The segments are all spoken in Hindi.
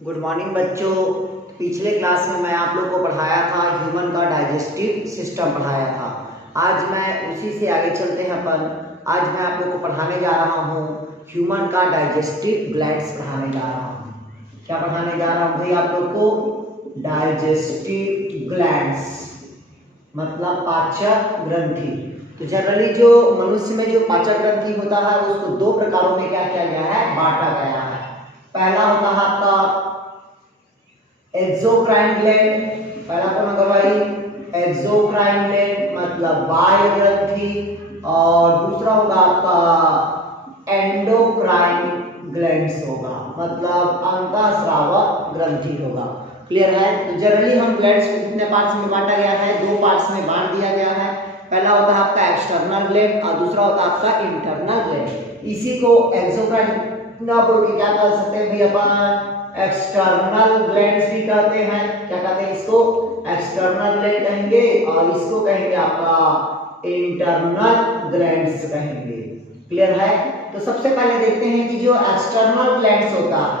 गुड मॉर्निंग बच्चों। पिछले क्लास में मैं आप लोग को पढ़ाया था ह्यूमन का डाइजेस्टिव सिस्टम पढ़ाया था। आज मैं उसी से आगे चलते हैं अपन। आज मैं आप लोग को पढ़ाने जा रहा हूँ ह्यूमन का डाइजेस्टिव ग्लैंड्स पढ़ाने जा रहा हूँ। क्या पढ़ाने जा रहा हूँ भाई आप लोग को? डाइजेस्टिव ग्लैंड्स मतलब पाचक ग्रंथि। तो जनरली जो मनुष्य में जो पाचक ग्रंथि होता है उसको दो प्रकारों में क्या किया गया है, बांटा गया है। पहला होता है आपका एक्सोक्राइन ग्लैंड। पहला कौन होगा भाई? एक्सोक्राइन ग्लैंड मतलब बाह्य ग्रंथि, और दूसरा होगा आपका एंडोक्राइन ग्लैंड्स होगा मतलब अंतःस्रावक ग्रंथि होगा। क्लियर है? तो जनरली हम ग्लैंड्स को कितने पार्ट्स में बांटा गया है? दो पार्ट्स में बांट दिया गया है। पहला होता है आपका एक्सटर्नल ग्लैंड और दूसरा होता है आपका इंटरनल ग्लैंड। इसी को एक्सोक्राइन ना बोल के क्या कर सकते हैं भाई अपन? एक्सटर्नल ग्लैंड्स भी कहते हैं। क्या कहते हैं इसको? एक्सटर्नल ग्लैंड कहेंगे और इसको कहेंगे आपका इंटरनल ग्लैंड्स कहेंगे। क्लियर है? तो सबसे पहले देखते हैं कि जो एक्सटर्नल ग्लैंड्स होता है,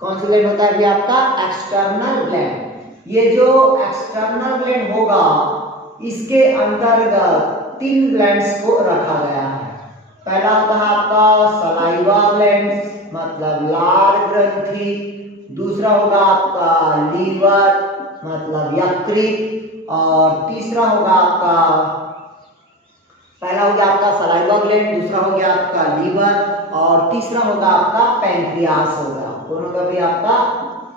कौन सा ग्लैंड होता है भी आपका? External gland. ये जो एक्सटर्नल ग्लैंड होगा इसके अंतर्गत तीन ग्लैंड्स को रखा गया है। पहला होता है आपका सलाइवा ग्लैंड्स मतलब लार ग्रंथि, दूसरा होगा आपका लीवर मतलब यकृत, और तीसरा होगा आपका, पहला हो गया आपका सलाइवा ग्लैंड, दूसरा हो गया आपका लीवर, और तीसरा होगा आपका पैंक्रियास होगा। कौन होगा भी आपका?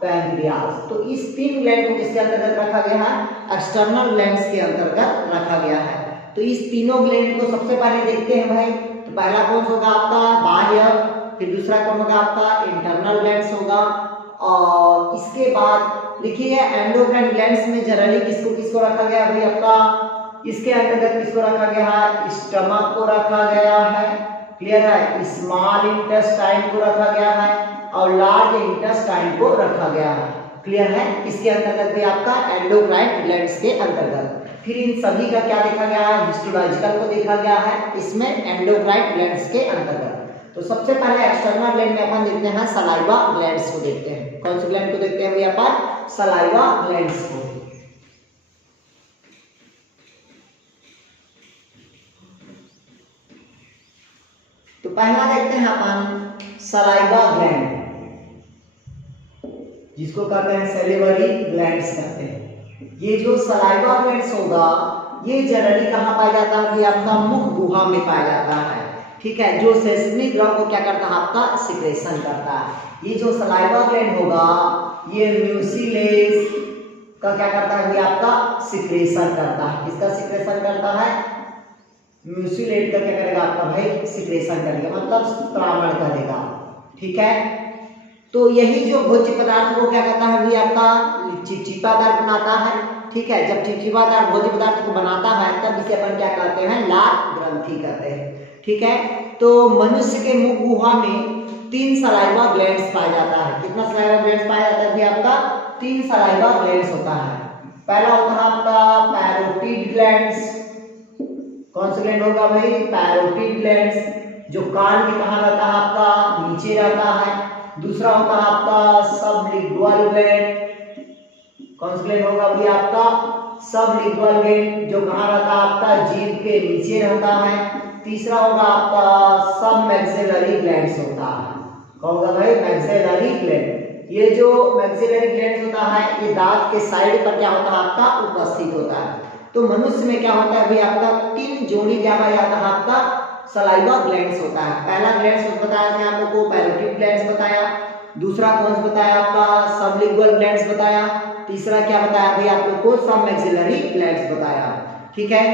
पैंक्रियास। तो इस तीन ग्लैंड को किसके अंतर्गत रखा गया है? एक्सटर्नल ग्लैंड्स के अंतर्गत रखा गया है। तो इस तीनों ग्लैंड को सबसे पहले देखते हैं भाई। तो पहला कौन सा होगा आपका? बाह्य, फिर दूसरा कौन होगा आपका? इंटरनल ग्लैंड्स होगा, और इसके बाद लिखिए एंडोक्राइन ग्लैंड्स में जनरली किसको किसको रखा गया है भाई आपका? इसके अंतर्गत किसको रखा गया है? स्टमक को रखा गया है। क्लियर है? स्मॉल इंटेस्टाइन को रखा गया है और लार्ज इंटेस्टाइन को रखा गया है। क्लियर है? इसके अंतर्गत भी आपका एंडोक्राइन ग्लैंड्स के अंतर्गत। फिर इन सभी का क्या देखा गया है? हिस्टोलॉजिकल को देखा गया है इसमें एंडोक्राइन ग्लैंड्स के अंतर्गत। तो सबसे पहले एक्सटर्नल ग्लैंड में अपन देखते हैं सलाइवा ग्लैंड्स को देखते हैं। कौन से ग्लैंड को देखते हैं भाई अपन? सलाइवा ग्लैंड्स को। तो पहला देखते हैं अपन सलाइवा ग्लैंड, जिसको कहते हैं सैलिवरी ग्लैंड्स कहते हैं। ये जो सलाइवा ग्लैंड्स होगा ये जनरली कहाँ पाया जाता है कि आपका मुख गुहा में पाया जाता है। ठीक है? जो सेसमी द्रव को क्या करता है आपका? सिक्रेशन करता है। ये जो सलाइवा ग्लैंड होगा ये म्यूसिलेज का क्या करता है भाई आपका? सिक्रेशन करता है। किसका सिक्रेशन करता है? म्यूसिलेट का क्या करेगा आपका भाई? सिक्रेशन करेगा मतलब स्त्रावण करेगा। ठीक है? तो यही जो भोज्य पदार्थ को क्या कहता है भाई आपका? चिपचिपादार बनाता है। ठीक है? जब चिपचिपादार भोज्य पदार्थ को बनाता है तब इसे अपन क्या कहते हैं? लार ग्रंथि कहते हैं। ठीक है? तो मनुष्य के मुख गुहा में तीन सलाइवा ग्लैंड्स पाया जाता है। कितना सलाइवा ग्लैंड्स पाया जाता है भाई आपका? तीन सलाइवा ग्लैंड्स होता है। पहला होता है आपका पैरोटिड ग्लैंड्स। कौन सा ग्लैंड होगा भाई? पैरोटिड ग्लैंड्स, जो कान के कहाँ रहता है आपका? नीचे रहता है। दूसरा होगा आपका सबलिंगुअल ग्लैंड। कौन सा ग्लैंड होगा भाई आपका? सबलिंगुअल ग्लैंड, जो कहाँ रहता है आपका? जीभ के नीचे रहता है। तीसरा होगा आपका सब मैक्सिलरी ग्लैंड्स होता है। कौन होगा भाई? Maxillary gland. ये जो मैक्सिलरी ग्लैंड्स होता है ये दांत के साइड पर क्या होता है आपका? उपस्थित होता है। तो मनुष्य में क्या होता है भाई आपका? तीन जोड़ी क्या पाया जाता है आपका? सलाइवा ग्लैंड्स होता है। पहला ग्लैंड्स बताया था आप लोग को पैरोटिड ग्लैंड्स बताया, दूसरा कौन सा बताया आपका? सबलिंगुअल ग्लैंड्स बताया, तीसरा क्या बताया भाई आप लोग को? सब मैक्सिलरी ग्लैंड्स बताया। ठीक है?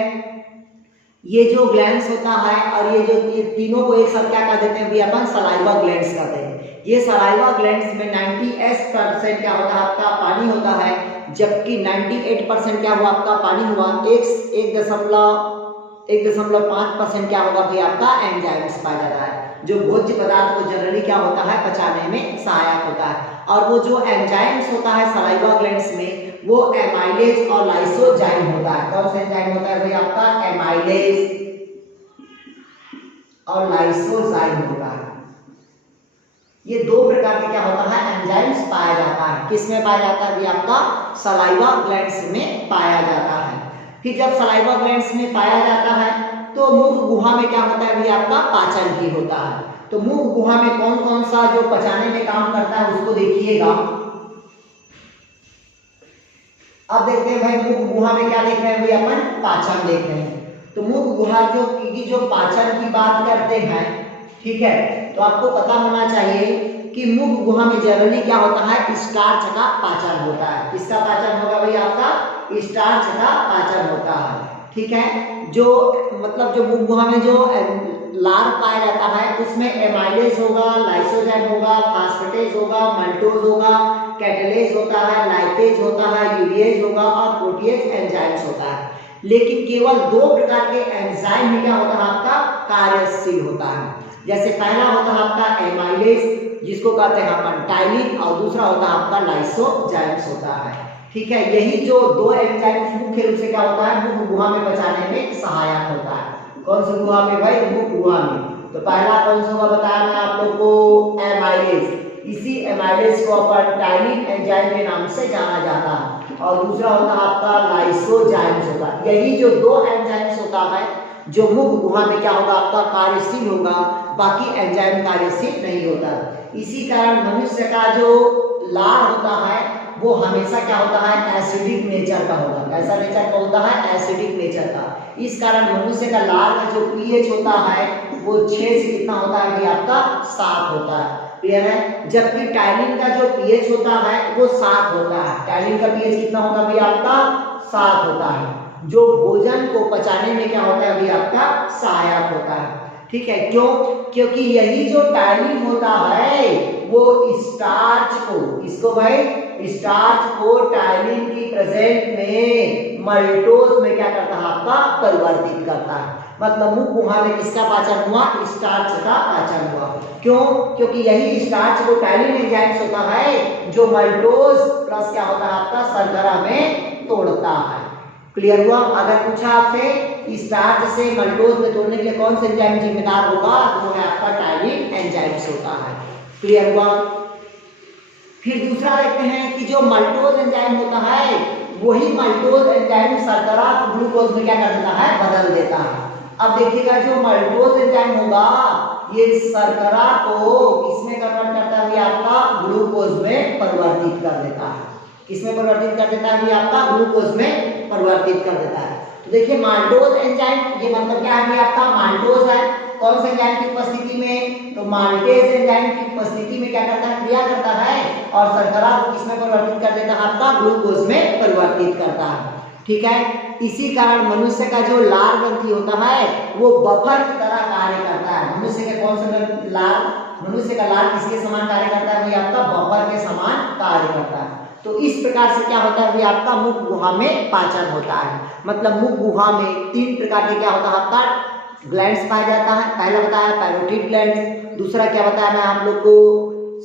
ये जो ग्लैंड्स होता है और ये जो ये तीनों को एक साथ क्या कह देते हैं भाई अपन? सलाइवा ग्लैंड्स कहते हैं। ये सलाइवा ग्लैंड्स में 98% क्या होता है आपका? पानी होता है, जबकि 98% क्या हुआ आपका? पानी हुआ। 1.5% क्या होगा भाई आपका? एंजाइम्स पाया जाता है, जो भोज्य पदार्थ को जनरली क्या होता है? पचाने में सहायक होता है। और वो जो एंजाइम्स होता है सलाइवा ग्लैंड्स में वो एमाइलेज और लाइसोजाइम होता है। कौन सा एंजाइम होता है भाई आपका? एमाइलेज और लाइसोजाइम होता है। ये दो प्रकार के क्या होता है एंजाइम्स पाया जाता है। किसमें पाया जाता है? ये आपका सलाइवा ग्लैंड्स में पाया जाता है। फिर जब सलाइवा ग्लैंड्स में पाया जाता है तो मुख गुहा में क्या होता है? ये आपका पाचन भी होता है। तो मुख गुहा में कौन कौन सा जो पचाने में काम करता है उसको देखिएगा। अब देखते हैं भाई मुख गुहा में क्या देख रहे हैं? भाई अपन पाचन देख रहे हैं। तो मुख गुहा जो पाचन की बात करते हैं, ठीक है, तो आपको पता होना चाहिए कि मुख गुहा में जनरली क्या होता है? स्टार्च का पाचन होता है। किसका पाचन होगा भाई? आपका स्टार्च का पाचन होता है, ठीक है। जो मतलब जो मुख गुहा में जो लार पाया जाता है उसमें एमाइलेज होगा, लाइसोजाइम होगा, फास्फेटेज होगा, मल्टोज होगा, कैटलेज होता है, लाइपेज होता है, यूरिएज होगा और प्रोटीएज एंजाइम्स होता है। लेकिन केवल दो प्रकार के एंजाइम ही क्या होता है? आपका कार्यशील होता है। जैसे पहला होता है आपका एमाइलेज जिसको कहते हैं अपन टाइलिन, और दूसरा होता है आपका लाइसोजाइम्स होता है, ठीक है। यही जो दो एंजाइम्स मुख्य रूप से क्या होता है? मुख गुहा में पचाने में सहायक होता है। कौन सी गुहा में भाई? मुख गुहा में। तो पहला कौन सा होगा बताया मैं आप लोग को? एमाइलेज। इसी एमाइलेज को अपन टाइलिन एंजाइम के नाम से जाना जाता है। और दूसरा होता है आपका लाइसोजाइम्स होता है। यही जो दो एंजाइम्स होता है जो मुख गुहा में क्या होगा? आपका कार्यशील होगा, बाकी एंजाइम कार्यशील नहीं होता। इसी कारण मनुष्य का जो लार होता है वो हमेशा क्या होता है? एसिडिक नेचर का होगा। कैसा नेचर का होता है? एसिडिक नेचर का। इस कारण मनुष्य का लार का जो पीएच होता है वो 6 से कितना होता है? कि आपका 7 होता है। क्लियर है? जबकि टाइलिन का जो पीएच होता है वो 7 होता है। टाइलिन का पीएच कितना होगा भाई? आपका 7 होता है, जो भोजन को पचाने में क्या होता है? भाई आपका सहायक होता है, ठीक है। क्यों? क्योंकि यही जो टाइलिन होता है वो स्टार्च को, इसको भाई स्टार्च को टाइलिन की प्रेजेंट में मल्टोज में क्या करता है? आपका परिवर्तित करता है। मतलब मुख गुहा में किसका पाचन हुआ? स्टार्च का पाचन हुआ। क्यों? क्योंकि यही स्टार्च को टाइलिन एंजाइम्स होता है जो मल्टोज प्लस क्या होता है? आपका शर्करा में तोड़ता है। क्लियर हुआ? अगर पूछा आपसे स्टार्च से मल्टोज में तोड़ने के लिए कौन सा एंजाइम जिम्मेदार होगा? तो वो है आपका टाइलिन एंजाइम्स होता है। क्लियर हुआ? फिर दूसरा देखते हैं कि जो मल्टोज एंजाइम होता है वही मल्टोज एंजाइम शर्करा को ग्लूकोज में क्या कर देता है? बदल देता है। अब देखिएगा जो मल्टोज एंजाइम होगा ये शर्करा को किसमें कन्वर्ट करता है? आपका ग्लूकोज में परिवर्तित कर देता है। किसमें परिवर्तित कर देता है? आपका ग्लूकोज में परिवर्तित कर देता है। तो देखिए माल्टोज एंजाइम, ये मतलब क्या है? आपका माल्टोज है। कौन से एंजाइम की उपस्थिति में? तो माल्टेज एंजाइम की उपस्थिति में क्या करता है? क्रिया करता है और शर्करा को किसमें परिवर्तित कर देता है? आपका ग्लूकोज में परिवर्तित करता है, ठीक है। इसी कारण मनुष्य का जो लार ग्रंथि होता है वो बफर की तरह कार्य करता है। मनुष्य के कौन सा लार? मनुष्य का लार किसके समान कार्य करता है? आपका बफर के समान कार्य करता है। तो इस प्रकार से क्या होता है? आपका मुख गुहा में पाचन होता है। मतलब मुख गुहा में 3 प्रकार के क्या होता है? आपका ग्लैंड्स पाया जाता है। पहला बताया पैरोटिड ग्लैंड्स, दूसरा क्या बताया मैं आप लोग को?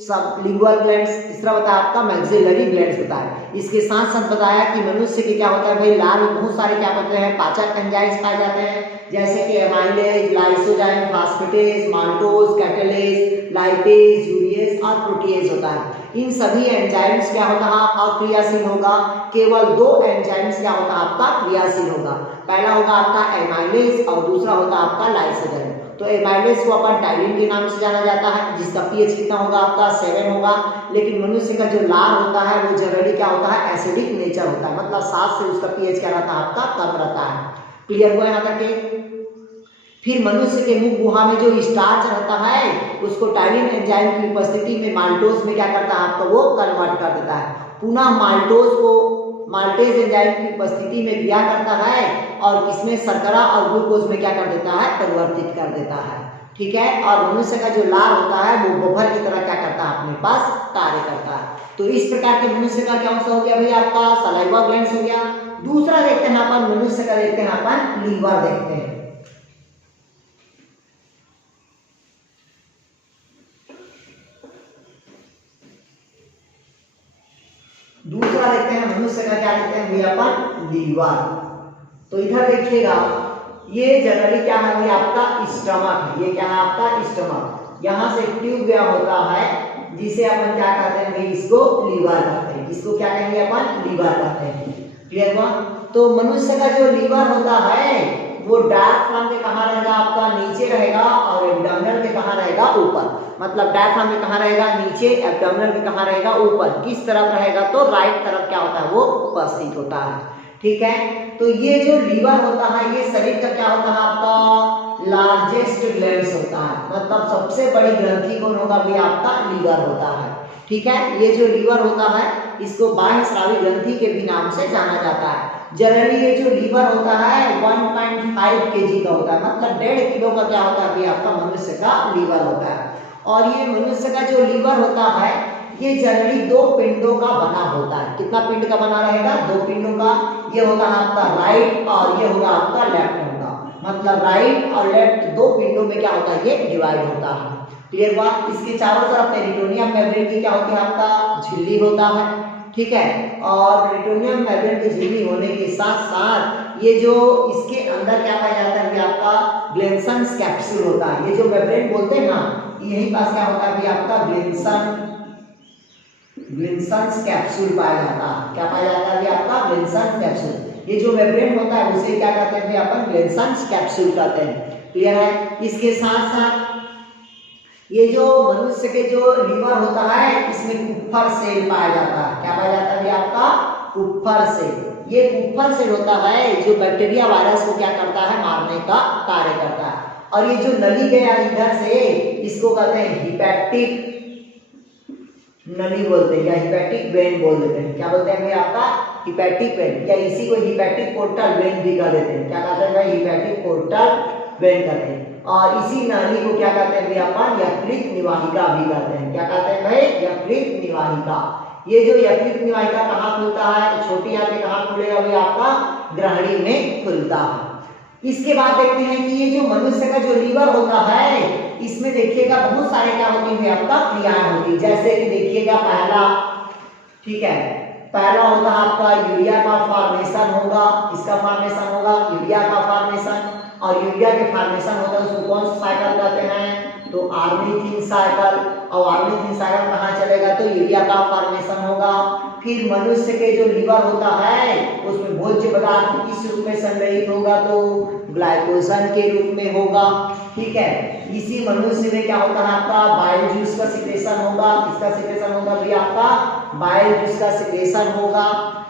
सबलिंगुअल ग्लैंड्स, तीसरा बताया आपका मैक्सिलरी ग्लैंड्स बताया। इसके साथ साथ बताया कि मनुष्य के क्या होता है भाई? लार में बहुत सारे क्या होते हैं? पाचक एंजाइम्स पाए जाते हैं, जैसे कि amylase, lysozyme, phosphatase, maltose, catalase, lipase, urease और प्रोटीएज होता है। इन सभी एंजाइम्स क्या होता है? अक्रियाशील होगा। केवल 2 एंजाइम्स क्या होता है? आपका क्रियाशील होगा। पहला होगा आपका एमाइलेज और दूसरा होगा आपका लाइसोजाइम। तो एमाइलेज को अपन टाइलिन के नाम से जाना जाता है, जिसका पीएच कितना होगा? आपका 7 होगा। लेकिन मनुष्य का जो लार होता है वो जनरली क्या होता है? एसिडिक नेचर होता है। मतलब 7 से उसका पीएच क्या रहता है? आपका कम रहता है। क्लियर हुआ यहाँ तक के? फिर मनुष्य के मुख गुहा में जो स्टार्च रहता है उसको टाइलिन एंजाइम की उपस्थिति में माल्टोज में क्या करता है? आपका वो कन्वर्ट कर देता है। पुनः माल्टोज को माल्टेज एंजाइम की उपस्थिति में क्रिया करता है और किसमें? शर्करा और ग्लूकोज में क्या कर देता है? परिवर्तित कर देता है, ठीक है। और मनुष्य का जो लार होता है वो बफर की तरह क्या करता है? अपने पास कार्य करता है। तो इस प्रकार के मनुष्य का क्या हो गया भाई? आपका सलाइवा ग्लैंड्स हो गया। दूसरा देखते हैं अपन मनुष्य का, देखते हैं अपन लीवर देखते हैं। दूसरा देखते हैं मनुष्य का, क्या देखते हैं भाई? अपन लीवर। तो इधर देखिएगा ये जनरली क्या है? आपका स्टमक है। ये क्या है? आपका स्टमक। यहाँ से ट्यूब गया होता है जिसे अपन क्या कहते हैं भाई, इसको लीवर कहते हैं। इसको क्या कहेंगे अपन, लीवर कहते हैं। क्लियर हुआ? तो मनुष्य का जो लीवर होता है वो डायफ्राम में कहाँ रहेगा, आपका नीचे रहेगा, और एब्डोमिनल में कहाँ रहेगा, ऊपर। मतलब डायफ्राम में कहाँ रहेगा, नीचे, एब्डोमिनल में कहाँ रहेगा, ऊपर। किस तरफ रहेगा, तो राइट तरफ क्या होता है, वो उपस्थित होता है। ठीक है, तो ये जो लीवर होता है ये शरीर का क्या होता है, आपका लार्जेस्ट ग्लैंड्स होता है। मतलब सबसे बड़ी ग्रंथि कौन होगा भाई, आपका लीवर होता है। ठीक है, ये जो लीवर होता है इसको बाह्य स्रावी ग्रंथि के भी नाम से जाना जाता है। जनरली ये जो लीवर होता है 1.5 kg का होता है, मतलब 1.5 किलो का क्या होता है, आपका मनुष्य का लीवर होता है। और ये मनुष्य का जो लीवर होता है ये जनरली 2 पिंडों का बना होता है। कितना पिंड का बना रहेगा, 2 पिंडों का। ये होगा आपका राइट और ये होगा आपका लेफ्ट होगा। मतलब राइट और लेफ्ट 2 पिंडों में क्या होता है, ये डिवाइड होता है। क्लियर हुआ? इसके चारों तरफ पेरिटोनियम मेम्ब्रेन की क्या होती है, आपका झिल्ली होता है। ठीक है, और पेरिटोनियम मेम्ब्रेन की झिल्ली होने के साथ साथ ये जो इसके अंदर क्या पाया जाता है, आपका ग्लेनसन्स कैप्सूल होता है। ये जो मेम्ब्रेन बोलते हैं ना, यही पास क्या होता है, आपका ग्लेनसन्स कैप्सूल पाया जाता है। क्या पाया जाता है, आपका ग्लेनसन्स कैप्सूल। ये जो मेम्ब्रेन होता है उसे क्या कहते हैं, अपन ग्लेनसन्स कैप्सूल कहते हैं। क्लियर है? इसके साथ साथ ये जो मनुष्य के जो लीवर होता है इसमें कुप्फर सेल पाया जाता है। क्या पाया जाता है, आपका कुप्फर सेल। ये कुप्फर सेल होता है जो बैक्टीरिया वायरस को क्या करता है, मारने का कार्य करता है। और ये जो नली गया इधर से, इसको कहते हैं हिपैटिक नली बोलते हैं, या हिपैटिक वेन बोल देते हैं। क्या बोलते हैं भाई, आपका हिपैटिक वेन, या इसी को हिपैटिक पोर्टल वेन भी कह देते हैं। क्या कहते हैं भाई, हिपैटिक पोर्टल वेन कहते हैं। और इसी नाली को क्या कहते हैं भाई, अपन यकृत निवाहिका भी कहते हैं। क्या कहते हैं भाई, यकृत निवाहिका। ये जो यकृत निवाहिका कहाँ खुलता है, छोटी आंत में कहाँ खुलेगा भाई, आपका ग्रहणी में खुलता है। इसके बाद देखते हैं कि ये जो मनुष्य का जो लीवर होता है इसमें देखिएगा बहुत सारे क्या होती है, आपका क्रियाएं होती। जैसे कि देखिएगा पहला, ठीक है, पहला होता है आपका यूरिया का फॉर्मेशन होगा। किसका फॉर्मेशन होगा, यूरिया का फॉर्मेशन। और यूरिया के फॉर्मेशन होता है उसको कौन सा साइकिल कहते हैं, तो ऑर्निथिन साइकिल। और ऑर्निथिन साइकिल कहाँ चलेगा, तो यूरिया का फॉर्मेशन होगा। फिर मनुष्य के जो लीवर होता है उसमें भोज्य पदार्थ किस रूप में संग्रहित होगा, तो ग्लाइकोजन के रूप में होगा। ठीक है, इसी मनुष्य में क्या होता है, आपका बाइल जूस का सिक्रेशन होगा। किसका सिक्रेशन होगा भाई, आपका बाइल जूस का सिक्रेशन होगा।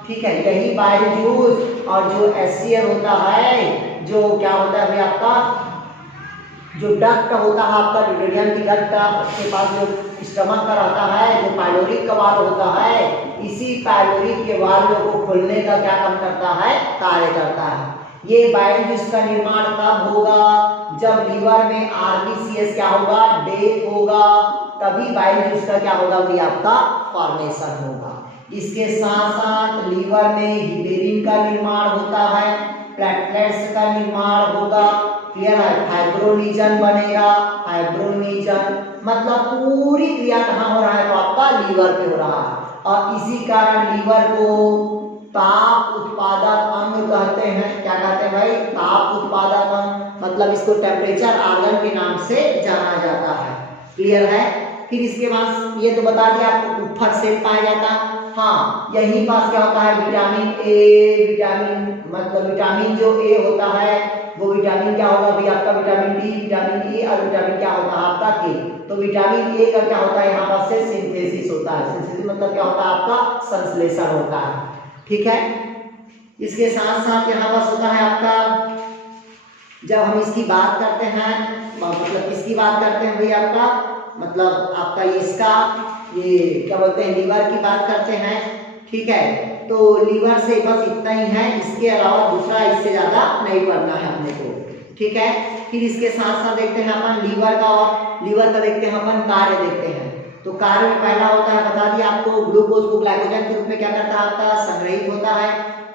ठीक है, यही बाइल जूस और जो एचसीएल होता है, जो क्या होता है भाई, आपका जो डक्ट होता है, आपका ड्यूटेरियम की डक्ट, उसके पास जो स्टमक का रहता है, जो पाइलोरिक का वाल्व होता है, इसी पाइलोरिक के वाल्व को खोलने का क्या काम करता है, कार्य करता है। ये बाइल जूस का निर्माण तब होगा जब लीवर में आरबीसीएस क्या होगा, डेथ होगा, तभी बाइल जूस का क्या होगा भाई, आपका फॉर्मेशन होगा। इसके साथ साथ लीवर में हिपेरिन का निर्माण होता है, प्लेटलेट्स का निर्माण होगा। क्लियर है? फाइब्रोनिजन बनेगा, फाइब्रोनिजन। मतलब पूरी क्रिया कहाँ हो रहा है, तो आपका लीवर पे हो रहा है। और इसी कारण लीवर को ताप उत्पादक अंग कहते हैं। क्या कहते हैं भाई, ताप उत्पादक अंग। मतलब इसको टेम्परेचर ऑर्गन के नाम से जाना जाता है। क्लियर है? फिर इसके बाद ये तो बता दिया आपको कुप्फर सेल पाया जाता है। हाँ, यही पास क्या होता है, विटामिन ए, विटामिन मतलब विटामिन जो ए होता है वो विटामिन क्या होगा भाई, आपका विटामिन डी, विटामिन ए, और विटामिन क्या होता है आपका के। तो विटामिन ए का क्या होता है, यहाँ पर से सिंथेसिस होता है। सिंथेसिस मतलब क्या होता है, आपका संश्लेषण होता है। ठीक है, इसके साथ साथ यहाँ पर होता है आपका, जब हम इसकी बात करते हैं, मतलब किसकी बात करते हैं भाई, आपका मतलब आपका इसका ये क्या बोलते हैं, लीवर की बात करते हैं। ठीक है, तो लीवर से बस इतना ही है, इसके अलावा दूसरा इससे ज्यादा नहीं पढ़ना है अपने को। ठीक है, फिर इसके साथ साथ देखते हैं अपन लीवर का, और लीवर का देखते हैं अपन कार्य देखते हैं। तो कार्य में पहला होता है, बता दिया आपको, ग्लूकोज को ग्लाइकोजन के रूप में क्या करता है, आपका संग्रहित होता है।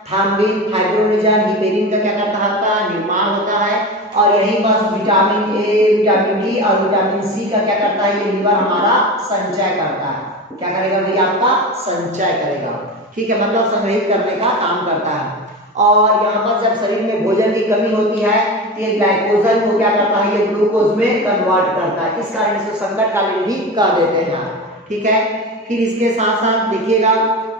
थायमिन, फाइब्रोनिजन, हिपेरिन का क्या करता है, आपका निर्माण होता है। और यहीं बस विटामिन ए, विटामिन डी और विटामिन सी का क्या करता है, ये लीवर हमारा संचय करता है। क्या करेगा भैया, आपका संचय करेगा। ठीक है, मतलब संग्रहित करने का काम करता है। और यहाँ पर जब शरीर में भोजन की कमी होती है तो ये ग्लाइकोजन को क्या करता है, ये ग्लूकोज में कन्वर्ट करता है। इस कारण इसको संकटकालीन भी कह देते हैं। ठीक है। फिर इसके साथ साथ देखिएगा,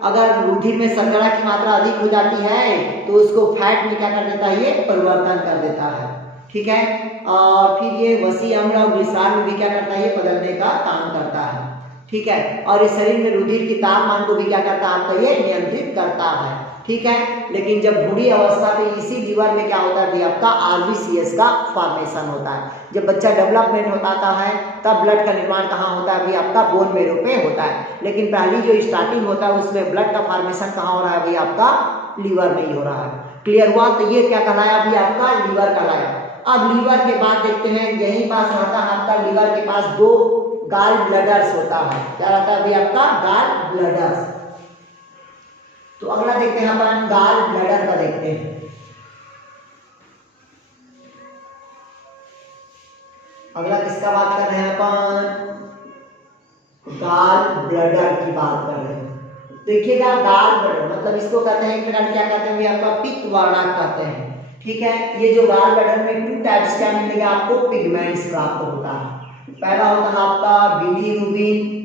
अगर रुधिर में शर्करा की मात्रा अधिक हो जाती है तो उसको फैट में क्या कर देता है, ये परिवर्तन कर देता है, ठीक है। और फिर ये वसी अम्ल और ग्लिसरॉल में भी क्या करता है, ये बदलने का काम करता है, ठीक है। और इस शरीर में रुधिर की तापमान को भी क्या करता है, आपका ये नियंत्रित करता है, ठीक है। लेकिन जब भूरी अवस्था पे इसी लीवर में क्या होता है, आपका आरबीसीएस का फॉर्मेशन होता है। जब बच्चा डेवलपमेंट होता है तब ब्लड का निर्माण कहाँ होता है, अभी आपका बोन मेरो पे होता है। लेकिन पहली जो स्टार्टिंग होता है उसमें ब्लड का फॉर्मेशन कहाँ हो रहा है, अभी आपका लीवर में ही हो रहा है। क्लियर हुआ? तो ये क्या कहलाया, अभी आपका लीवर कहलाया। अब लीवर के बाद देखते हैं, यही पास रहता है आपका लीवर के पास दो गाल ब्लडर्स होता है। क्या रहता है अभी आपका, गाल ब्लडर्स। तो अगला देखते हैं अपन गाल ब्लडर का देखते हैं। अगला किसका बात कर रहे हैं अपन, गाल ब्लडर की बात कर रहे हैं। देखिएगा गाल ब्लडर मतलब इसको कहते हैं, एक प्रकार क्या कहते हैं, आपका पित्त वर्णक कहते हैं, ठीक है। ये जो गाल ब्लडर में 2 टाइप्स क्या मिलेगा आपको, पिगमेंट्स प्राप्त होता है। पहला होता है आपका बिलीरुबिन,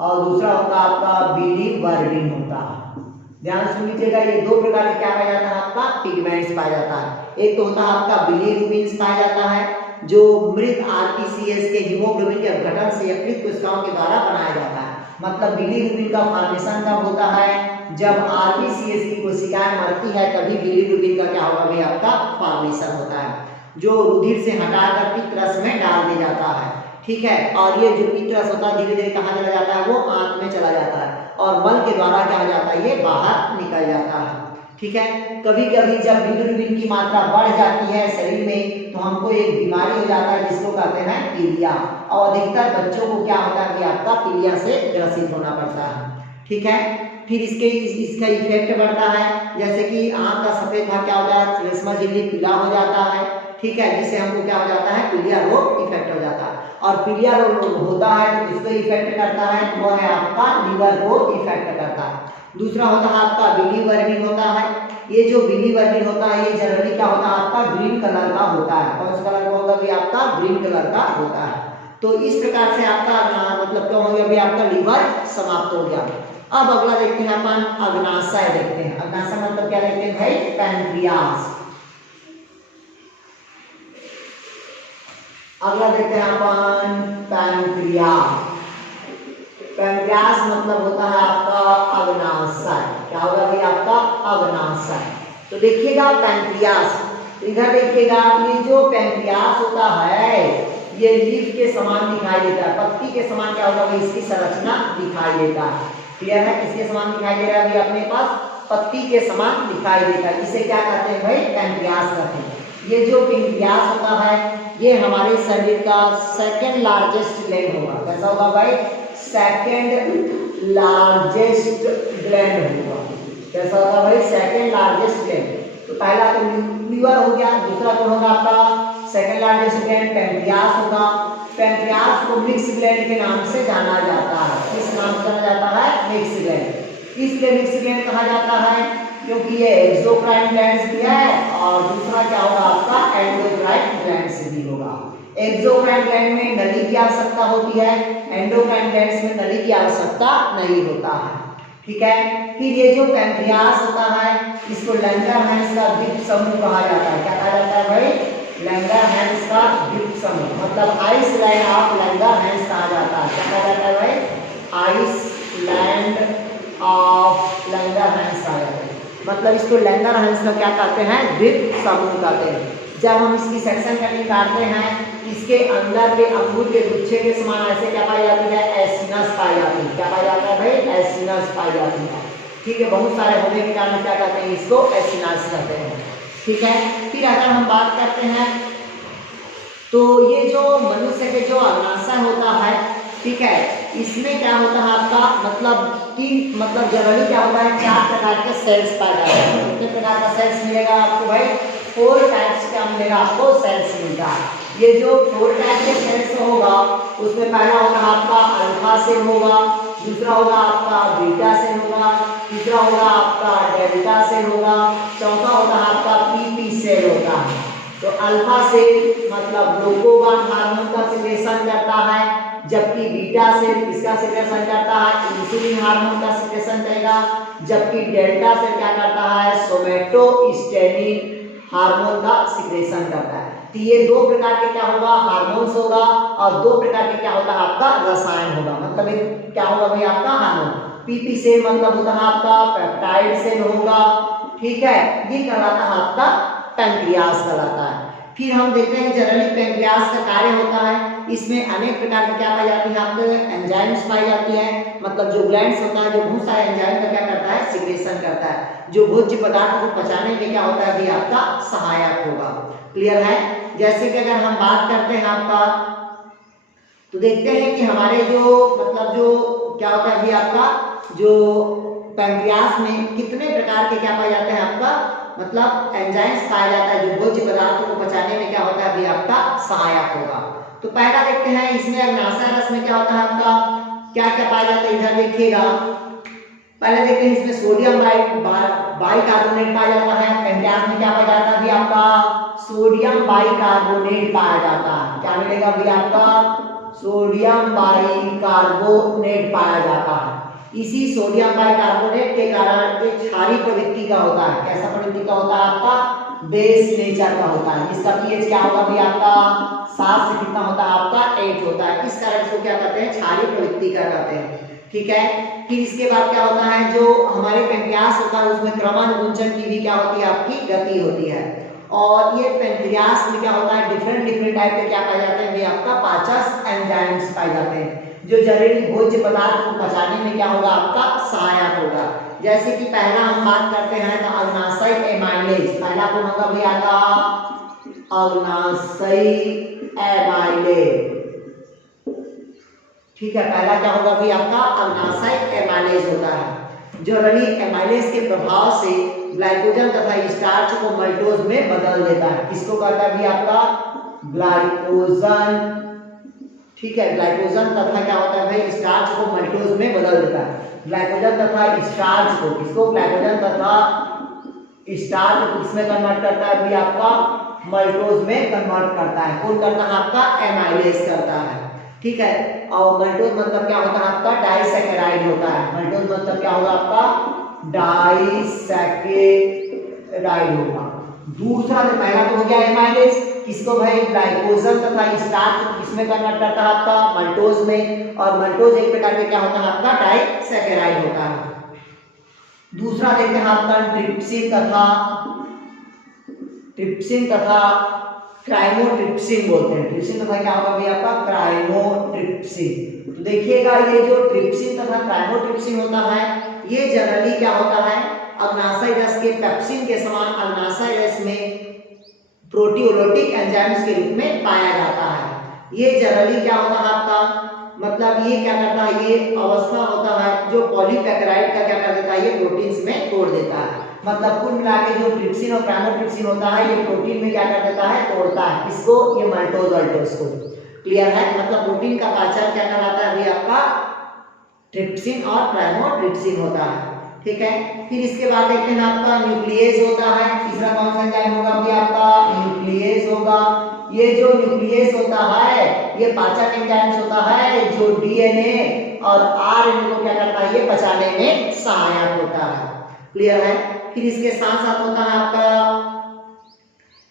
और दूसरा होता है आपका बिलीवर्बिन होता है। ध्यान सुन लीजिएगा, ये दो प्रकार के क्या पाया जाता है, आपका पिगमेंट्स पाया जाता है। एक तो होता है आपका बिलीरुबिन पाया जाता है, जो मृत आरबीसीएस के हीमोग्लोबिन के अपघटन से यकृत कोशिकाओं के द्वारा बनाया जाता है। मतलब बिलीरुबिन का फॉर्मेशन कब होता है, जब आरबीसीएस की कोशिकाएं मरती है तभी बिलीरुबिन का क्या होगा, भी आपका फॉर्मेशन होता है, जो रुधिर से हटाकर पित्त रस में डाल दिया जाता है, ठीक है। और ये जो पित्त रस होता है धीरे धीरे कहाँ चला जाता है, वो आंत में चला जाता है और मल के द्वारा क्या हो जाता है, ये बाहर निकल जाता है, ठीक है। कभी कभी जब बिलीरुबिन की मात्रा बढ़ जाती है शरीर में तो हमको एक बीमारी हो जाता है जिसको कहते हैं पीलिया, और अधिकतर बच्चों को क्या होता है कि आपका पीलिया से ग्रसित होना पड़ता है, ठीक है। फिर इसका इफेक्ट बढ़ता है, जैसे कि आंख का सफेद भाग क्या होता है, श्लेष्मा झिल्ली पीला हो जाता है, ठीक है, जिससे हमको क्या हो जाता है, पीलिया रोग इफेक्ट हो जाता है। और पीलिया रोग होता है तो किसको इफेक्ट करता है, वो है आपका लीवर को इफेक्ट करता है। दूसरा होता है आपका बिलीवर्बिन होता है। ये जो बिलीवर्बिन होता है ये जनरली क्या होता है, आपका ग्रीन कलर का होता है। कौन सा कलर का होगा, भी आपका ग्रीन कलर का होता है। तो इस प्रकार से आपका मतलब क्या हो गया, भी आपका लीवर समाप्त हो गया। अब अगला देखते हैं अपन अग्नाशय देखते हैं। अग्नाशय मतलब क्या देखते हैं भाई, पैनक्रियास। अगला देखते हैं अपन पैनक्रियास। पैनक्रियास मतलब होता है आपका अग्नाशय। क्या होगा भाई, आपका अग्नाशय। तो देखिएगा पैनक्रियास, इधर देखिएगा, ये जो पैनक्रियास होता है ये लीफ के समान दिखाई देता है, पत्ती के समान क्या होगा भाई, इसकी संरचना दिखाई देता है। क्लियर है, किसके समान दिखाई दे रहा है अभी अपने पास, पत्ती के समान दिखाई देता है। इसे क्या कहते हैं भाई, पैनक्रियास कहते हैं। ये जो पैनक्रियास होता है ये हमारे शरीर का सेकंड लार्जेस्ट ग्लैंड होगा। कैसा होगा भाई, सेकंड लार्जेस्ट ग्लैंड होगा। कैसा होगा भाई, सेकंड लार्जेस्ट ग्लैंड। तो पहला तो लीवर हो गया, दूसरा कौन होगा आपका, सेकंड लार्जेस्ट ग्लैंड पैनक्रियास होगा। पैनक्रियास को मिक्स ग्लैंड के नाम से जाना जाता है। किस नाम से जाना जाता है, मिक्स ग्लैंड। इसलिए मिक्स ग्लैंड कहा जाता है क्योंकि ये एक्सोक्राइन ग्लैंड भी है और दूसरा क्या होगा आपका, एंडोक्राइन ग्लैंड से भी होगा। एक्सोक्राइन ग्लैंड में नली की आवश्यकता होती है, एंडोक्राइन ग्लैंड में नली की आवश्यकता नहीं होता है, ठीक है। फिर ये जो पैनक्रियास होता है इसको लैंगरहैंस का द्वीप समूह कहा जाता है। क्या कहा जाता है भाई, लैंगरहैंस का द्वीप समूह, मतलब आइसलैंड ऑफ लैंगरहैंस कहा जाता है। क्या कहा जाता है भाई, आइसलैंड ऑफ लैंगरहैंस कहा जाता है। मतलब इसको लैंगरहैंस का क्या कहते हैं, द्वीप समूह कहते हैं। जब हम इसकी सेक्शन कटिंग काटते हैं इसके अंदर के अंगूर के गुच्छे के समान ऐसे क्या पाई जाती है, एसिनस पाई जाती है। क्या पाई जाता है भाई, एसिनस पाई जाती है, ठीक है। बहुत सारे होने के कारण क्या कहते हैं, इसको एसिनस कहते हैं, ठीक है। फिर अगर हम बात करते हैं तो ये जो मनुष्य के जो अग्नाशय होता है, ठीक है, इसमें क्या होता है आपका, मतलब जनरली क्या होता है, 4 प्रकार के सेल्स पाए जाते हैं। कितने प्रकार का सेल्स मिलेगा आपको भाई, 4 टाइप्स का मिलेगा आपको सेल्स मिलता है। ये जो 4 टाइप के सेल्स होगा उसमें पहला होगा आपका अल्फा सेल होगा, दूसरा होगा आपका बीटा सेल होगा, तीसरा होगा आपका डेल्टा सेल होगा, चौथा होगा आपका पीपी सेल होता है, तो अल्फा सेल मतलब ग्लूकागोन हार्मोन का सिक्रेशन करता है, जबकि बीटा सेल किसका सिक्रेशन करता है, इंसुलिन हार्मोन का सिक्रेशन करेगा, जबकि डेल्टा सेल क्या करता है, सोमेटोस्टेनिन हार्मोन का सिक्रेशन करता है। तो ये दो प्रकार के क्या होगा, हार्मोन्स होगा, और दो प्रकार के क्या होगा आपका रसायन होगा। मतलब ये क्या होगा भाई आपका हार्मोन। पीपी सेल मतलब होता है आपका पेप्टाइड सेल होगा, ठीक है, ये कहलाता है आपका पैंक्रियास कहलाता है। फिर हम देखते हैं जनरली पैंक्रियास का कार्य होता है, इसमें अनेक प्रकार की क्या पाई जाती है, आपके एंजाइम्स पाई जाती है, मतलब जो ग्लैंड्स होता है जो बहुत सारे एंजाइम का क्या करता है, सिक्रेशन करता है, जो भोज्य पदार्थ को पचाने में क्या होता है भी आपका सहायक होगा। क्लियर है। जैसे कि अगर हम बात करते हैं आपका, तो देखते हैं कि हमारे जो मतलब जो क्या होता है भी आपका जो पैंक्रियास में कितने प्रकार के क्या पाए जाते हैं आपका मतलब एंजाइम्स पाया जाता है, जो भोज्य पदार्थों को पचाने में क्या होता है भी आपका सहायक होगा। तो पहला देखते हैं इसमें अग्नाशय रस में क्या होता है आपका क्या क्या पाया जाता है, इधर देखिएगा। पहले देखते हैं इसमें सोडियम बाइकार्बोनेट पाया जाता है। पैंक्रियास में क्या पाया जाता है भी आपका सोडियम बाइकार्बोनेट पाया जाता है। क्या मिलेगा भी आपका सोडियम बाइकार्बोनेट पाया जाता है। इसी सोडियम बाइकार्बोनेट के कारण एक क्षारीय प्रवृत्ति का होता है। कैसा प्रवृत्ति का होता है आपका बेस नेचर का होता है, जिसका पीएच क्या होगा भी आपका 7 से कितना होता है आपका 8 होता है। इस कारण इसको क्या कहते हैं क्षारीय प्रवृत्ति का कहते हैं, ठीक है। फिर इसके बाद क्या होता है जो हमारे पैंक्रियास होता है उसमें क्रमानुगुंजन की भी क्या होती है आपकी गति होती है। और ये पैंक्रियास में क्या होता है डिफरेंट टाइप के क्या पाए जाते हैं भी आपका पाचक एंजाइम्स पाए जाते हैं, जो जहरीली भोज्य पदार्थ को पचाने में क्या होगा आपका सहायक होगा। जैसे कि पहला हम बात करते हैं तो अग्नाशय एमाइलेज, पहला कौन होगा भी आपका अग्नाशय एमाइलेज, ठीक है। पहला क्या होगा भी आपका अग्नाशय एमाइलेज होता है। जनरली एमाइलेज के प्रभाव से ग्लाइकोजन तथा स्टार्च को मल्टोज में बदल देता है। किसको कहता है भी आपका ग्लाइकोजन, ठीक है। ग्लाइकोजन तथा क्या होता है भाई स्टार्च को मल्टोज में बदल देता है। ग्लाइकोजन तथा स्टार्च को किसको ग्लाइकोजन तथा स्टार्च को किसमें कन्वर्ट करता है भी आपका मल्टोज में कन्वर्ट करता है। कौन करता है आपका एमाइलेज करता है, ठीक है। और मल्टोज मतलब क्या होता है आपका डाइसैकेराइड होता है। मल्टोज मतलब क्या होगा आपका डाइसैकेराइड होगा। दूसरा तो पहला तो हो गया एमाइलेज, किसको भाई ग्लाइकोजन तथा स्टार्च को किसमें कन्वर्ट करता है आपका मल्टोज में, और मल्टोज एक प्रकार के क्या होता है आपका डाइसैकेराइड होता है। दूसरा देखते हैं आपका ट्रिप्सिन तथा क्राइमोट्रिप्सिन बोलते हैं। ट्रिप्सिन तथा क्या होगा भाई आपका क्राइमोट्रिप्सिन। तो देखिएगा ये जो ट्रिप्सिन तथा क्राइमोट्रिप्सिन होता है ये जनरली क्या होता है अग्नाशय रस के पेप्सिन के समान अग्नाशय रस में प्रोटियोलिटिक एंजाइम्स के रूप में पाया जाता है। ये जनरली क्या होता है आपका मतलब ये क्या करता है, ये अवस्था होता है जो पॉलीपेक्टाइड का क्या कर देता है ये प्रोटीन्स में तोड़ देता है। मतलब कुल मिला के जो ट्रिप्सिन और क्राइमोट्रिप्सिन होता है ये प्रोटीन में क्या कर देता है तोड़ता है, किसको ये मल्टोज अल्टोज को। क्लियर है। मतलब प्रोटीन का पाचन क्या कहलाता है अभी आपका ट्रिप्सिन और क्राइमोट्रिप्सिन होता है, ठीक है। फिर इसके बाद देखते हैं आपका न्यूक्लियेज होता है। तीसरा कौन सा एंजाइम होगा अभी आपका न्यूक्लियेज होगा। ये जो न्यूक्लियस होता है ये पाचक एंजाइम्स होता है जो डीएनए और आरएनए को क्या करता है ये पचाने में सहायक होता है। क्लियर है। फिर इसके साथ साथ होता है आपका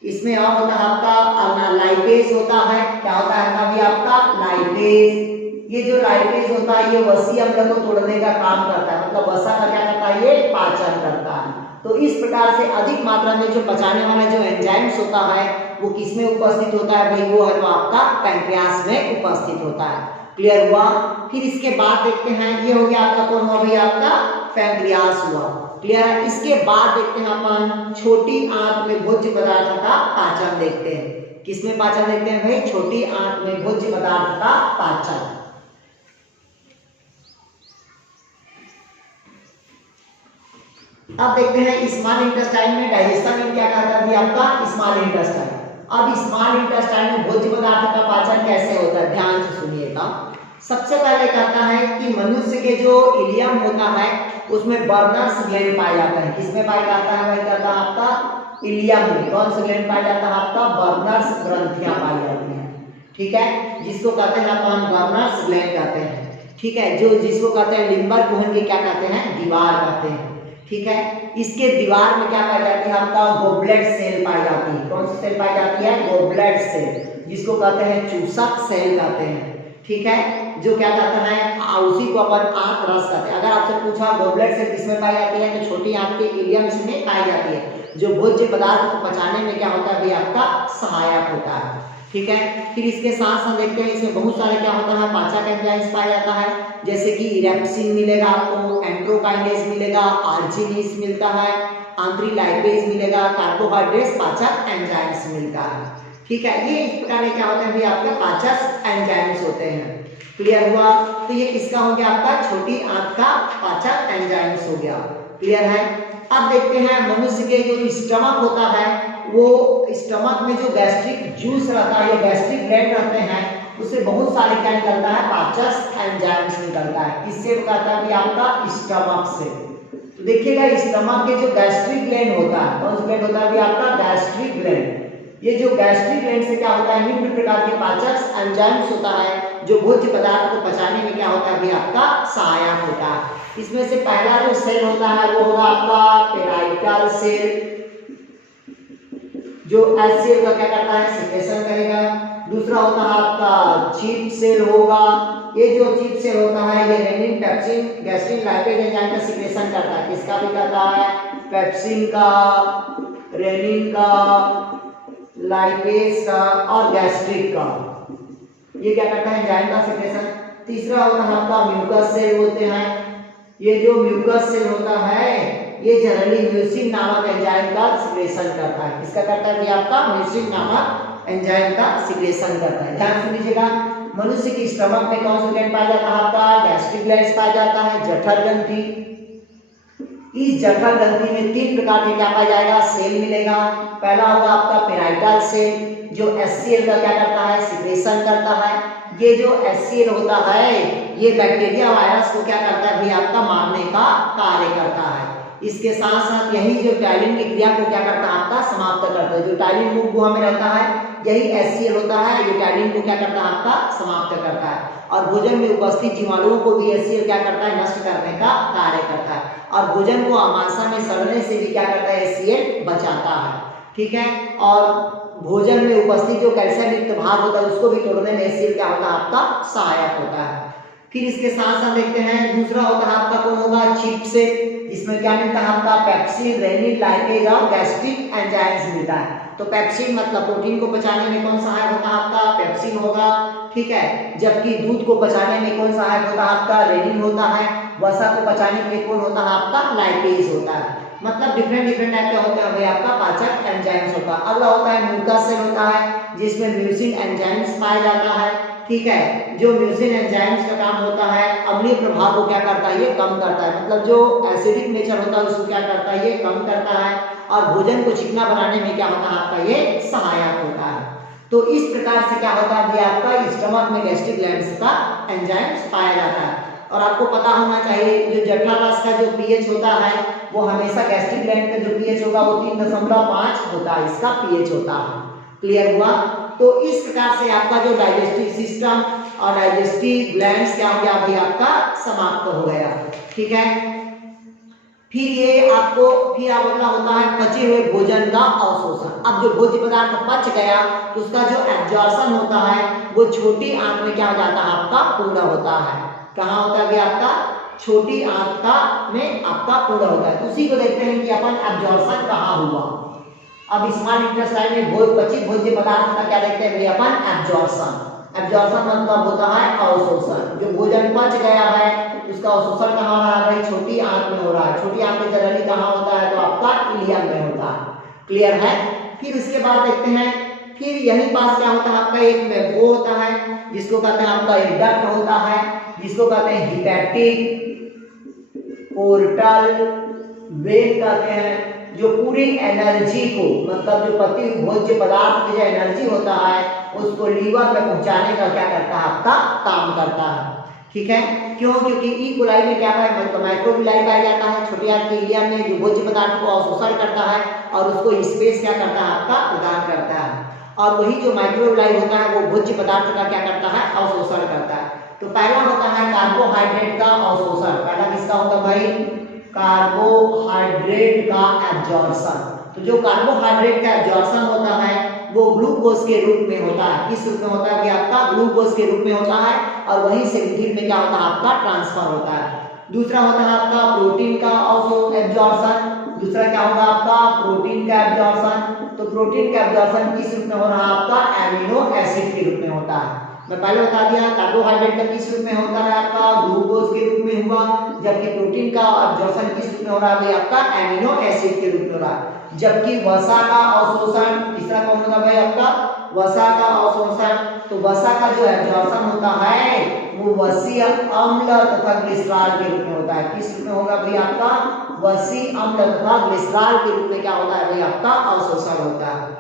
इसमें और होता है आपका लाइपेज होता है। क्या होता है अभी आपका लाइपेज। ये जो लाइपेज होता है ये वसी अम्ल को तोड़ने का काम करता है, मतलब वसा का क्या करता है ये पाचन करता है। तो इस प्रकार से अधिक मात्रा में जो पचाने वाला जो एंजाइम्स होता है वो किसमें उपस्थित होता है भाई वो है वो आपका पैंक्रियास में उपस्थित होता है। क्लियर हुआ। फिर इसके बाद देखते हैं ये हो गया आपका कौन हुआ भाई आपका पैंक्रियास हुआ। क्लियर है। इसके बाद देखते हैं अपन छोटी आंत में भोज्य पदार्थ का पाचन देखते हैं। किसमें पाचन देखते हैं भाई छोटी आंत में भोज्य पदार्थ का पाचन। अब देखते हैं स्मॉल इंटेस्टाइन में डाइजेशन में क्या कहता है आपका स्मॉल इंटेस्टाइन। अब स्मॉल इंटेस्टाइन में भोज्य पदार्थ का पाचन कैसे होता है ध्यान से सुनिएगा। सबसे पहले कहता है कि मनुष्य के जो इलियम होता है उसमें बर्नर्स ग्लैंड पाया जाता है। किसमें पाया जाता है भाई कहता है आपका इलियम में कौन सा ग्लैंड पाया जाता है आपका बर्नर्स ग्रंथियां पाई जाती हैं, ठीक है, जिसको कहते हैं अपन बर्नर्स ग्लैंड कहते हैं, ठीक है, जो जिसको कहते हैं लिम्बर कुहन की क्या कहते हैं दीवार कहते हैं, ठीक है। इसके दीवार में क्या पाई जाती है आपका गोबलेट सेल पाई जाती है, कौन सी सेल पाई जाती है गोबलेट सेल, जिसको कहते हैं चूसक सेल कहते हैं, ठीक है, जो क्या कहते हैं उसी को अपन आंत रस कहते हैं। अगर आपसे पूछा गोबलेट सेल किसमें पाई जाती है तो छोटी आंत के इलियम्स में पाई जाती है, जो भोज्य पदार्थ को पचाने में क्या होता है भी आपका सहायक होता है, ठीक है। फिर इसके साथ साथ देखते हैं इसमें बहुत सारे क्या होता है पाचक एंजाइम्स पाया जाता है, जैसे कि इरेप्सिन मिलेगा आपको, एंट्रोकाइनेज मिलेगा, आर्जिनिस मिलता है, आंतरिक लाइपेज मिलेगा, कार्बोहाइड्रेट्स पाचक एंजाइम्स मिलता है, ठीक है। ये इस प्रकार के क्या होते हैं भी आपके पाचक एंजाइम्स होते हैं, क्लियर हुआ। तो ये किसका हो गया आपका छोटी आंत का पाचक एंजाइम्स हो गया, क्लियर है। अब देखते हैं मनुष्य के जो स्टमक होता है वो स्टमक में जो गैस्ट्रिक जूस रहता है या गैस्ट्रिक ब्लड रहते हैं उससे बहुत सारे क्या निकलता है पाचक एंजाइम्स निकलता है, इससे कहता है कि आपका स्टमक से। तो देखिएगा स्टमक के जो गैस्ट्रिक ग्लैंड होता है कौन सा ग्लैंड होता है भी आपका गैस्ट्रिक ग्लैंड, ये जो गैस्ट्रिक ग्लैंड से क्या होता है निम्न प्रकार के पाचक एंजाइम्स होता है जो भोज्य पदार्थ को पचाने में क्या होता है भी आपका सहायक होता है। इसमें से पहला जो सेल होता है वो होगा आपका पेराइटल सेल, जो एचसीएल का क्या करता है सिक्रेशन करेगा। दूसरा होता है आपका चीफ सेल होगा, ये जो चीफ सेल होता है ये rennin pepsin gastric lipase enzyme का सिक्रेशन करता है, किसका भी करता है पेप्सिन का, रेनिन का, लाइपेज का और गैस्ट्रिक का, ये क्या करता है एंजाइम का सिक्रेशन। तीसरा होता है आपका म्यूकस सेल होते हैं, ये जो म्यूकस सेल होता है ये जनरली म्यूसिन नामक एंजाइम का सिक्रेशन करता है, किसका करता है कि आपका म्यूसिन नामक एंजाइम का सिक्रेशन करता है। ध्यान सुन लीजिएगा मनुष्य की स्टमक में कौन सा ग्लैंड पाया जाता है आपका गैस्ट्रिक ग्लैंड पाया जाता है, जठर ग्रंथि। इस जठर ग्रंथि में तीन प्रकार के क्या पाया जाएगा सेल मिलेगा। पहला होगा आपका पेराइटल सेल जो एचसीएल का क्या करता है सिक्रेशन करता है। ये जो एचसीएल होता है ये बैक्टीरिया वायरस को क्या करता है भी आपका मारने का कार्य करता है। इसके साथ साथ यही जो टाइलिन की क्रिया को क्या करता है आपका समाप्त करता है, जो टाइलिन मुख गुहा में रहता है यही एचसीएल होता है, ये टाइलिन को क्या करता है आपका समाप्त करता है। और भोजन में उपस्थित जीवाणुओं को भी एचसीएल क्या करता है नष्ट करने का कार्य करता है, और भोजन को आमाशय में सड़ने से भी क्या करता है एचसीएल बचाता है, ठीक है। और भोजन में उपस्थित जो कैल्शियम युक्त भाग होता है उसको भी तोड़ने में एचसीएल क्या होता है आपका सहायक होता है। फिर इसके साथ साथ देखते हैं दूसरा होता है आपका कौन होगा चिप सेल, इसमें क्या मिलता है आपका पेप्सिन, रेनिन, लाइपेज और गैस्ट्रिक एंजाइम्स मिलता है। तो पेप्सिन मतलब प्रोटीन को पचाने में कौन सहायक होता है आपका पेप्सिन होगा, ठीक है। जबकि दूध को पचाने में कौन सहायक होता है आपका रेनिन होता है। वसा को पचाने में कौन होता है आपका लाइपेज होता है। मतलब डिफरेंट टाइप के होते हैं भाई आपका पाचक एंजाइम्स होता है। अगला होता है म्यूकस सेल होता है जिसमें म्यूसिन एंजाइम्स पाया जाता है, ठीक है। जो म्यूसिन एंजाइम्स का काम होता है अम्लीय प्रभाव को क्या करता है ये कम करता है, मतलब जो एसिडिक नेचर होता है उसको क्या करता है ये कम करता है, और भोजन को चिकना बनाने में क्या होता है आपका ये सहायक होता है। तो इस प्रकार से क्या होता है आपका स्टमक में गैस्ट्रिक ग्लैंड्स का एंजाइम्स पाया जाता है। और आपको पता होना चाहिए जो जठर रस का जो पीएच होता है वो हमेशा गैस्ट्रिक ग्लैंड का जो पीएच होगा वो 3.5 होता है, इसका पीएच होता है। क्लियर हुआ। तो इस प्रकार से आपका जो डाइजेस्टिव सिस्टम और डाइजेस्टिव ग्लैंड्स क्या हो गया भाई आपका समाप्त हो गया, ठीक है। फिर ये आपको फिर अगला होता है पचे हुए भोजन का अवशोषण। अब जो भोज्य पदार्थ पच गया तो उसका जो एब्जॉर्प्शन होता है वो छोटी आंत में क्या हो जाता है आपका पूर्ण होता है। कहाँ होता है आपका छोटी आंत का में आपका पूर्ण होता है। उसी को देखते हैं कि अपन एब्जॉर्प्शन कहाँ हुआ। अब स्मॉल इंटेस्टाइन में पचित भोज्य पदार्थ का क्या देखते हैं भाई अपन एब्जॉर्प्शन। एब्जॉर्प्शन मतलब होता है अवशोषण। जो भोजन पच गया है उसका अवशोषण कहाँ हो रहा है भाई छोटी आंत में हो रहा है। छोटी आंत में जनरली कहाँ होता है तो आपका इलियम में होता है। क्लियर है। फिर इसके बाद देखते हैं फिर यही पास क्या होता है आपका एक में वो होता है जिसको कहते हैं आपका एक डक्ट होता है जिसको कहते हैं हिपैटिक पोर्टल वेन कहते हैं, जो पूरी एनर्जी को मतलब जो पति भोज्य पदार्थ की जो एनर्जी होता है उसको लीवर में पहुंचाने का क्या करता है आपका काम करता है, ठीक है। क्यों? क्योंकि ई कोलाई में क्या है माइक्रोबिलाई पाया जाता है छोटी आंत के इलियम में जो भोज्य पदार्थ को अवशोषण करता है और उसको स्पेस क्या करता है आपका प्रदान करता है। और वही जो माइक्रोएल्यूलाई होता है वो भोज्य पदार्थ का क्या करता है अवशोषण करता है। तो पहला होता है कार्बोहाइड्रेट का अवशोषण। पहला किसका होगा भाई, कार्बोहाइड्रेट का एब्जॉर्प्शन। तो जो कार्बोहाइड्रेट का एब्जॉर्प्शन होता है वो ग्लूकोज के रूप में होता है। किस रूप में होता है कि आपका ग्लूकोज के रूप में होता है और वहीं से लिपिड में क्या होता है आपका ट्रांसफर होता है। दूसरा होता है आपका प्रोटीन का एब्जॉर्प्शन। दूसरा क्या होगा आपका प्रोटीन का एब्जॉर्प्शन। तो प्रोटीन का एब्जॉर्प्शन किस रूप में हो रहा है आपका एमिनो एसिड के रूप में होता है। मैं पहले बता दिया कार्बोहाइड्रेट का किस रूप में होता है आपका ग्लूकोज के रूप में हुआ, जबकि प्रोटीन का एब्जॉर्प्शन किस रूप में हो रहा है आपका एमिनो एसिड के रूप में हो रहा है। जबकि वसा का अवशोषण, तीसरा कौन होगा भाई आपका वसा का अवशोषण। तो वसा का जो एब्जॉर्प्शन होता है वो वसीय अम्ल तथा ग्लिसरॉल के रूप में होता है। किस रूप में होगा भाई आपका वसीय अम्ल तथा ग्लिसरॉल के रूप में क्या होता है भाई आपका अवशोषण होता है।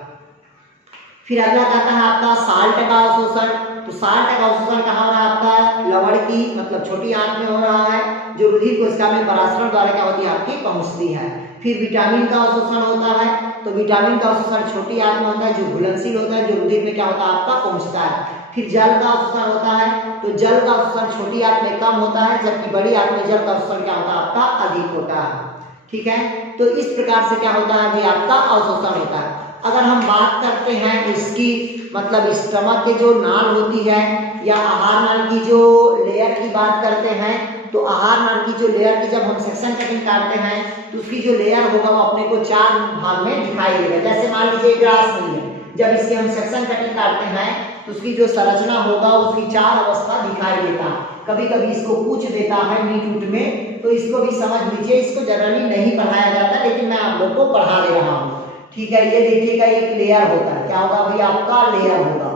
फिर अगला कहता है आपका साल्ट का अवशोषण। तो साल्ट का अवशोषण कहाँ हो रहा है आपका लवण की मतलब छोटी आंत में हो रहा है, जो रुधिर कोशिका में परासरण द्वारा क्या होती है आपकी पहुंचती है। फिर विटामिन का अवशोषण होता है। तो विटामिन का अवशोषण छोटी आंत में होता है, जो घुलनशील होता है, जो रुधिर में क्या होता है आपका पहुंचता है। फिर जल का अवशोषण होता है। तो जल का अवशोषण छोटी आंत में कम होता है, जबकि बड़ी आंत में जल का अवशोषण क्या होता है आपका अधिक होता है। ठीक है, तो इस प्रकार से क्या होता है भाई आपका अवशोषण होता है। अगर हम बात करते हैं इसकी मतलब स्टमक के जो नाल होती है या आहार नाल की जो लेयर की बात करते हैं, तो आहार नाल की जो लेयर की जब हम सेक्शन कटिंग काटते हैं तो उसकी जो लेयर होगा वो अपने को चार भाग में दिखाई देगा। जैसे मान लीजिए ग्रास नहीं है, जब इसकी हम सेक्शन कटिंग काटते हैं तो उसकी जो संरचना होगा उसकी चार अवस्था दिखाई देता है। कभी कभी इसको पूछ देता है नीट उट में, तो इसको भी समझ लीजिए। इसको जनरली नहीं पढ़ाया जाता, लेकिन मैं आप लोग को पढ़ा दे रहा हूँ। ठीक है, ये देखिएगा एक लेयर होता है, क्या होगा भाई आपका लेयर होगा।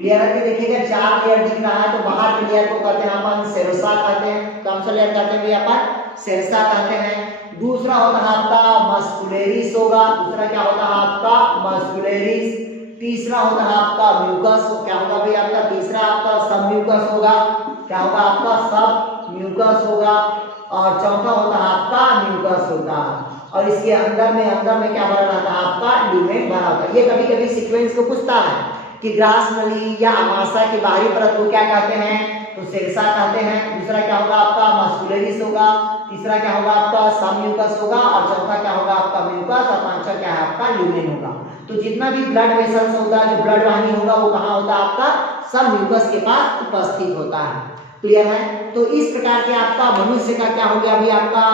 लेयर के देखिएगा चार लेयर दिख रहा है। तो बाहर के लेयर को कहते हैं अपन सेरोसा कहते हैं। कौन सा लेयर कहते हैं भाई अपन सेरोसा कहते हैं। दूसरा होता है आपका मस्कुलेरिस होगा। दूसरा क्या होता है आपका मस्कुलेरिस। तीसरा होता है आपका म्यूकस। क्या होगा भाई आपका तीसरा आपका सब म्यूकस होगा। क्या होगा आपका सब म्यूकस होगा। और चौथा होता है आपका म्यूकस होता है। और इसके अंदर में क्या भरा रहता है आपका ल्यूमेन भरा होता है। ये कभी कभी सीक्वेंस को पूछता है कि ग्रास नली या आमाशय की बाहरी परत को क्या कहते हैं, तो सेरसा कहते हैं। दूसरा क्या होगा आपका मस्कुलेरिस होगा। तीसरा क्या होगा आपका सब म्यूकस होगा। और चौथा क्या होगा आपका म्यूकस। और पांचवा क्या है आपका ल्यूमेन होगा। तो जितना भी ब्लड वेसल्स होता है, जो ब्लड वाहिनी होगा वो कहाँ होता है आपका सब म्यूकस के पास उपस्थित होता है। क्लियर है। तो इस प्रकार के आपका मनुष्य का क्या हो गया अभी आपका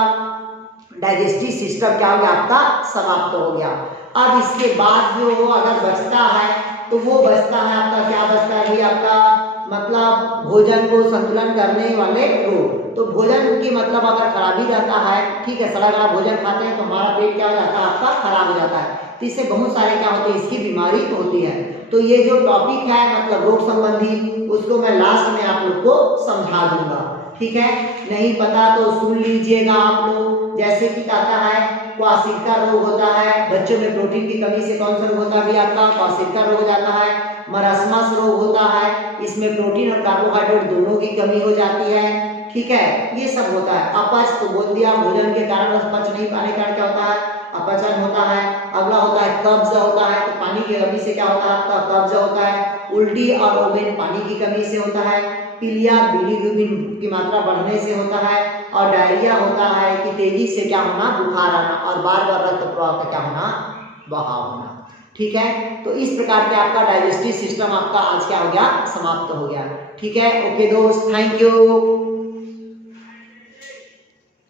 डाइजेस्टिव सिस्टम क्या हो गया आपका समाप्त हो गया। अब इसके बाद जो अगर बचता है तो वो बचता है आपका क्या बचता है भाई आपका मतलब भोजन को संतुलन करने वाले रोग। तो भोजन की मतलब अगर खराबी रहता है, ठीक है, सड़ा गला भोजन खाते हैं तो हमारा पेट क्या हो जाता है आपका खराब हो जाता है। तो इससे बहुत सारे क्या होते हैं इसकी बीमारी होती है। तो ये जो टॉपिक है मतलब रोग संबंधी उसको मैं लास्ट में आप लोग को समझा दूंगा। ठीक है, नहीं पता तो सुन लीजिएगा आप लोग। जैसे कि कहता है क्वार्सिका रोग होता है। बच्चों में प्रोटीन की कमी से कौन सा रोग होता है भी आपका क्वार्सिका रोग हो जाता है। मरास्मस रोग होता है, इसमें प्रोटीन और कार्बोहाइड्रेट दोनों की कमी हो जाती है। ठीक है, ये सब होता है। अपच तो बोल दिया, भोजन के कारण पच नहीं पाने के कारण क्या होता है अपचन होता है। अगला होता है कब्ज होता है। तो पानी की कमी से क्या होता है आपका कब्ज होता है। उल्टी और ओमेन पानी की कमी से होता है। पीलिया बिलीरुबिन की मात्रा बढ़ने से होता है। और डायरिया होता है कि तेजी से क्या होना बुखार आना और बार बार रक्त प्रवाह का क्या होना बहाव होना। ठीक है, तो इस प्रकार के आपका डाइजेस्टिव सिस्टम आपका आज क्या हो गया समाप्त हो गया। ठीक है, ओके दोस्त, थैंक यू।